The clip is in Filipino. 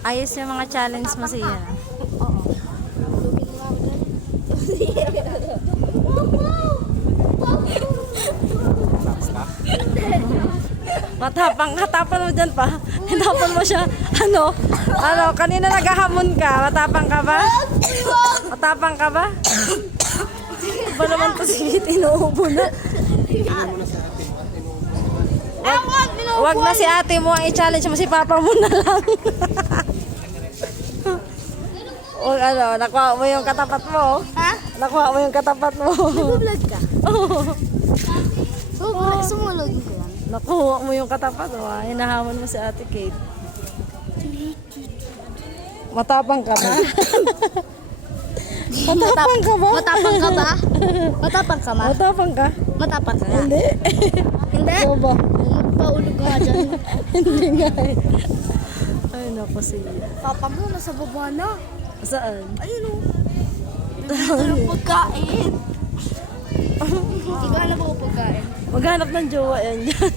Ayos yung mga challenge mo siya. Oo. Lugin mo nga ako dyan. Matapang ka, tapan mo dyan pa. Tapan mo siya. Ano, kanina naghahamon ka. Matapang ka ba? Matapang ka ba? Ba naman to si inuubo na. Wag na si ate mo ang i-challenge mo, si papa mo na lang. O nakuha mo yung katapat mo. Ha? Nakuha mo yung katapat mo. Nag-vlog ka? Oo. Sumulog ko yan. Nakuha mo yung katapat mo. Hinahamon mo si ate Kate. Matapang ka ba? Matapang ka ba? Matapang ka ba? Matapang ka ba? Matapang ka? Matapang ka nga. Hindi. Hindi? Ikaw ba? Paulog ka nga dyan. Hindi nga eh. Ay naku siya. Papa mo, nasa baba na. Saan? Ayun o. Bibili ng pagkain. Ikaw na ba ko pagkain? Maghanap ng jowa yan dyan.